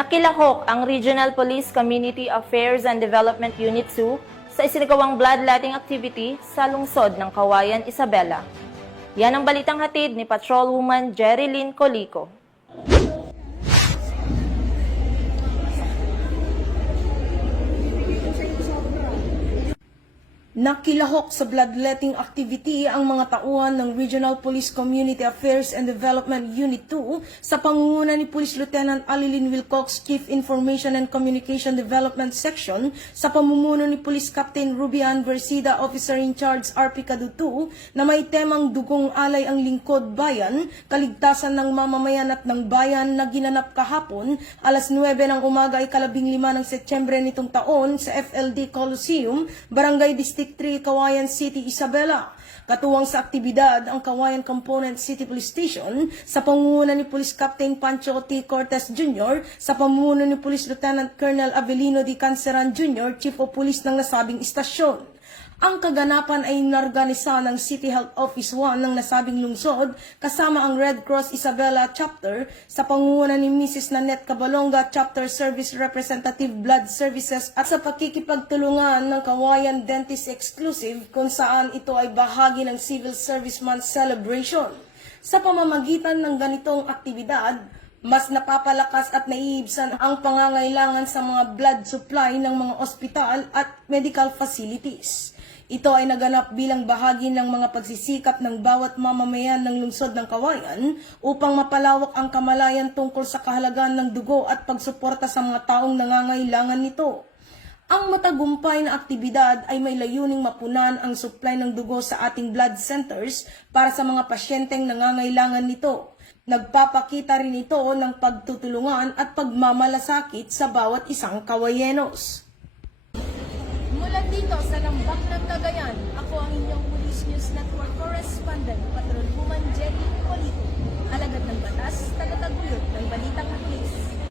Nakilahok ang Regional Police Community Affairs and Development Unit 2 sa isinagawang bloodletting activity sa lungsod ng Cauayan, Isabela. Yan ang balitang hatid ni Patrolwoman Jerilyn Colico. Nakilahok sa bloodletting activity ang mga tauhan ng Regional Police Community Affairs and Development Unit 2 sa pangunguna ni Police Lieutenant Alilyn Wilcox, Chief Information and Communication Development Section, sa pamumuno ni Police Captain Rubian Versida, Officer in Charge RP Cadu 2, na may temang dugong alay ang lingkod bayan, kaligtasan ng mamamayan at ng bayan na ginanap kahapon, alas 9 ng umaga ay 15 ng Setyembre nitong taon sa FLD Coliseum, Barangay District 3, Cauayan City, Isabela. Katuwang sa aktibidad ang Cauayan Component City Police Station sa pangunguna ni Police Captain Pancho T. Cortez Jr., sa pamumuno ni Police Lieutenant Colonel Avelino D. Canceran Jr., Chief of Police ng nasabing istasyon. Ang kaganapan ay inorganisa ng City Health Office 1 ng nasabing lungsod kasama ang Red Cross Isabela Chapter sa pangunguna ni Mrs. Nanette Cabalonga, Chapter Service Representative Blood Services, at sa pakikipagtulungan ng Cauayan Dentist Exclusive kung saan ito ay bahagi ng Civil Service Month Celebration. Sa pamamagitan ng ganitong aktibidad, mas napapalakas at naiibsan ang pangangailangan sa mga blood supply ng mga ospital at medical facilities. Ito ay naganap bilang bahagi ng mga pagsisikap ng bawat mamamayan ng lungsod ng Cauayan upang mapalawak ang kamalayan tungkol sa kahalagahan ng dugo at pagsuporta sa mga taong nangangailangan nito. Ang matagumpay na aktibidad ay may layuning mapunan ang supply ng dugo sa ating blood centers para sa mga pasyenteng nangangailangan nito. Nagpapakita rin ito ng pagtutulungan at pagmamalasakit sa bawat isang Cauayenos. Mula dito sa Lambak ng Cagayan, ako ang inyong Police News Network Correspondent, Patrolwoman Jerilyn Colico.